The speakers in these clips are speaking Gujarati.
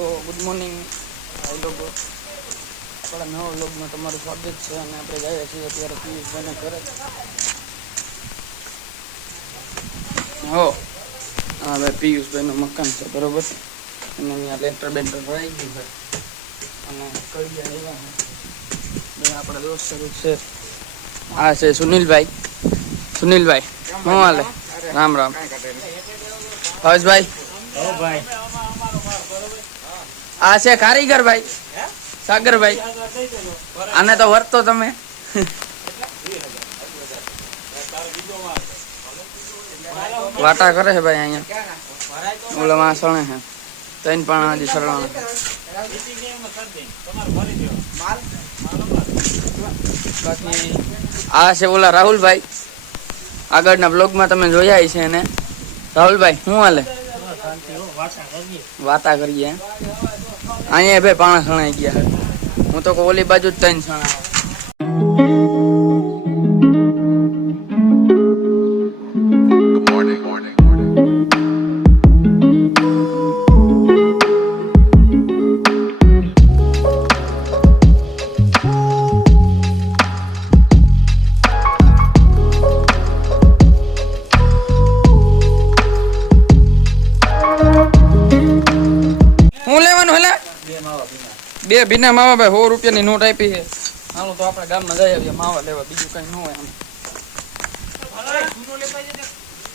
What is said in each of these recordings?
તો ગુડ મોર્નિંગ ભાઈ લોકો, આપણા નવા વ્લોગમાં તમારું સ્વાગત છે. અને આપણે જઈએ છીએ અત્યારે પિયુષભાઈને ઘરે. હો હા ભાઈ, પિયુષભાઈનું મકાન છે બરોબર. અને અહીંયા લેન્ટર બેન્ટર ભરાઈ ગયું છે અને કડિયા એવા છે. આપણા દોસ્ત છે, આ છે સુનિલભાઈ. સુનિલભાઈ શું હાલે? રામ રામ. હર્ષભાઈ આ છે કારીગર ભાઈ સાગરભાઈ. આને તો વર્તો તમે. વાટા કરે છે ભાઈ અહીંયા. ઓલા માં સણે છે તૈન પણ હજી સરવાના. બાકી આ છે ઓલા રાહુલભાઈ. આગળના બ્લોગમાં તમે જોયા છે એને. રાહુલભાઈ શું હાલે? વાતા કરીએ. અહીંયા ભાઈ પાણા સણાઈ ગયા. હું તો ઓલી બાજુ જ ત્રણ સણા. બે ભીના માવા ભાઈ 100 રૂપિયાની નોટ આપી છે. હાલો તો આપણે ગામમાં જઈ આવીએ માવા લેવા. બીજું કઈ ન હોય.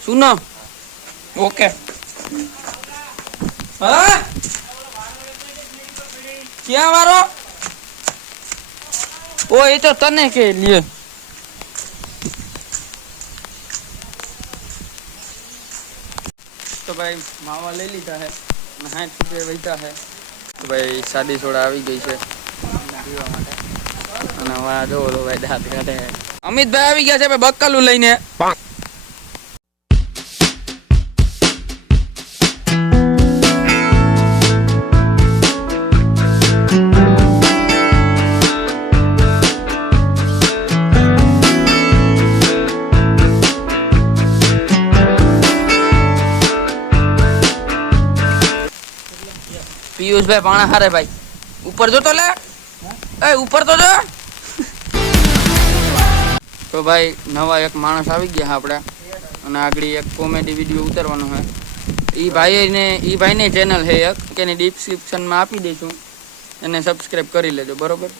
સુનો ઓકે. હા ક્યાં વારો? ઓ એ તો તને કે લે. તો ભાઈ માવા લઈ લીધા છે. 60 રૂપિયા વૈતા છે. તો ભાઈ સાદી સોડા આવી ગઈ છે પીવા માટે. અને હવે જો ભાઈ દાંત કાઢે. અમિતભાઈ આવી ગયા છે ભાઈ બક્કલું લઈને. પિયુષભાઈ પાણા હારે ભાઈ. ઉપર જો તો લે. એ ઉપર તો જો. તો ભાઈ નવા એક માણસ આવી ગયા આપણે. અને આગળ એક કોમેડી વિડીયો ઉતારવાનો છે. એ ભાઈની ચેનલ છે એક, કે એની ડિસ્ક્રિપ્શનમાં આપી દઈશું. એને સબસ્ક્રાઈબ કરી લેજો બરોબર.